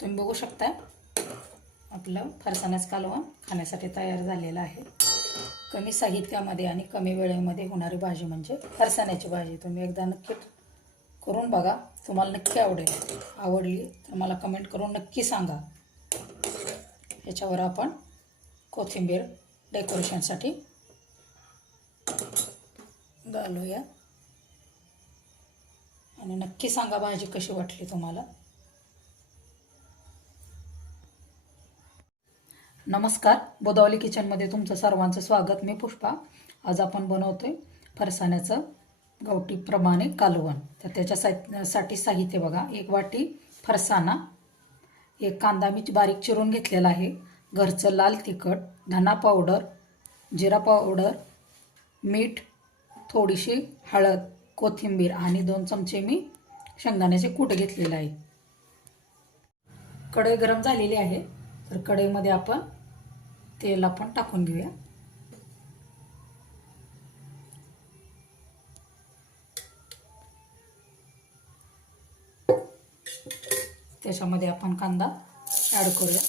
तुम्ही बघू शकता आपलं फरसाण्याचं कालवण खाण्यासाठी तयार झालेलं आहे। कमी साहित्यामध्ये आणि कमी वेळेमध्ये होणारी भाजी म्हणजे फरसाण्याची भाजी। तुम्ही एकदा नक्की करून बघा, तुम्हाला नक्की आवडेल। आवडली तर मला कमेंट करून नक्की सांगा। याच्यावर आपण कोथिंबीर डेकोरेशनसाठी घालूया आणि नक्की सांगा भाजी कशी वाटली तुम्हाला। नमस्कार, बोदावली किचनमध्ये तुमचं सर्वांचं स्वागत। मी पुष्पा। आज आपण बनवतोय फरसाण्याचं गावठी प्रमाणे कालवण। तर त्याच्यासाठी साहित्य बघा, 1 वाटी फरसाणा, 1 कांदा मी बारीक चिरून घेतलेला आहे, घरचं लाल तिखट, धना पावडर, जिरा पावडर, मीठ, थोडीशी हळद, कोथिंबीर आणि 2 चमचे मी शेंगदाण्याचे कूट घेतलेले आहे। कढई गरम झालेली आहे, तर कढईमध्ये आपण तेल टाकून घेऊया। त्याच्यामध्ये आपण कांदा ॲड करूया।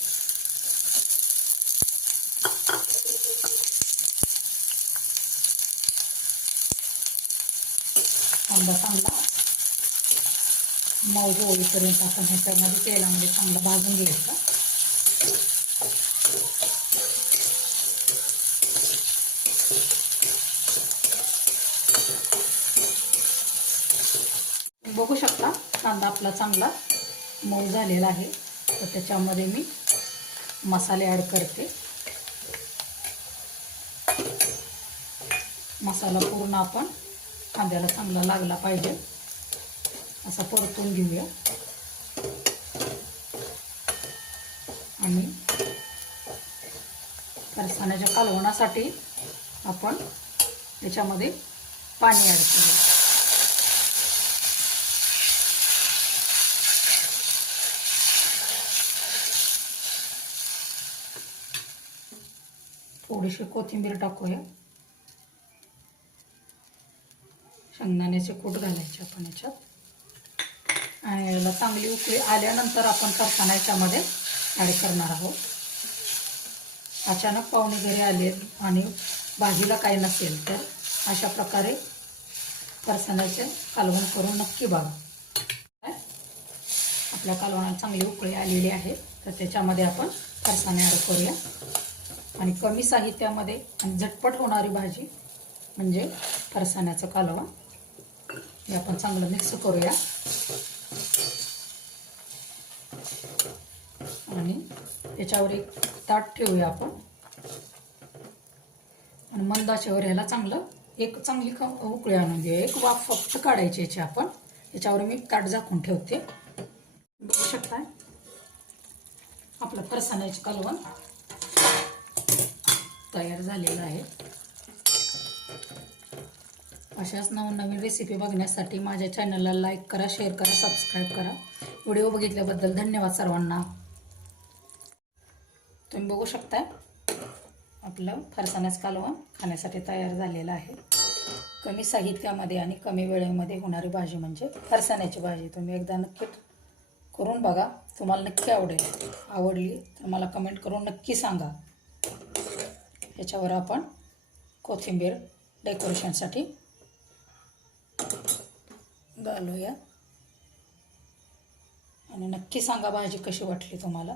कांदा चांगला मऊ होईपर्यंत आपण ह्याच्यामध्ये तेलामध्ये चांगला भाजून घ्यायचा। बघू शकता कांदा आपला चांगला मऊ झालेला आहे। तर त्याच्यामध्ये मी मसाले ॲड करते। मसाला पूर्ण आपण कांद्याला चांगला लागला पाहिजे असा परतून घेऊया। आणि फरसाण्याच्या कालवणासाठी आपण याच्यामध्ये पाणी ॲड करूया। थोडीशी कोथिंबीर टाकूया। शेंगदाण्याचे कूट घालायचे आपण याच्यात आणि याला चांगली उकळी आल्यानंतर आपण फरसाणा याच्यामध्ये ॲड करणार आहोत। अचानक पाहुणे घरी आले आणि भाजीला काही नसेल तर अशा प्रकारे फरसाण्याचे कालवण करून नक्की बघा। आपल्या कालवणाला चांगली उकळी आलेली आहे, तर त्याच्यामध्ये आपण फरसाणे ॲड करूया। आणि कमी साहित्यामध्ये आणि झटपट होणारी भाजी म्हणजे फरसाण्याचं कालवण। हे आपण चांगलं मिक्स करूया आणि याच्यावर एक ताट ठेवूया आपण आणि मंद आचेवर ह्याला चांगली उकळी आणून देऊया। एक वाफ फक्त काढायची याची आपण। याच्यावर मी ताट झाकून ठेवते। बघू शकता आपलं फरसाण्याचे कालवण तयार झालेलं आहे। अशाच नवनवीन रेसिपी बघण्यासाठी माझ्या चॅनलला लाईक करा, शेअर करा, सबस्क्राईब करा। व्हिडिओ बघितल्याबद्दल धन्यवाद सर्वांना। तुम्ही बघू शकता आपलं फरसाण्याचं कालवण खाण्यासाठी तयार झालेलं आहे। कमी साहित्यामध्ये आणि कमी वेळेमध्ये होणारी भाजी म्हणजे फरसाण्याची भाजी। तुम्ही एकदा नक्की करून बघा, तुम्हाला नक्की आवडेल। आवडली तर मला कमेंट करून नक्की सांगा। याच्यावर आपण कोथिंबीर डेकोरेशनसाठी घालूया आणि नक्की सांगा भाजी कशी वाटली तुम्हाला।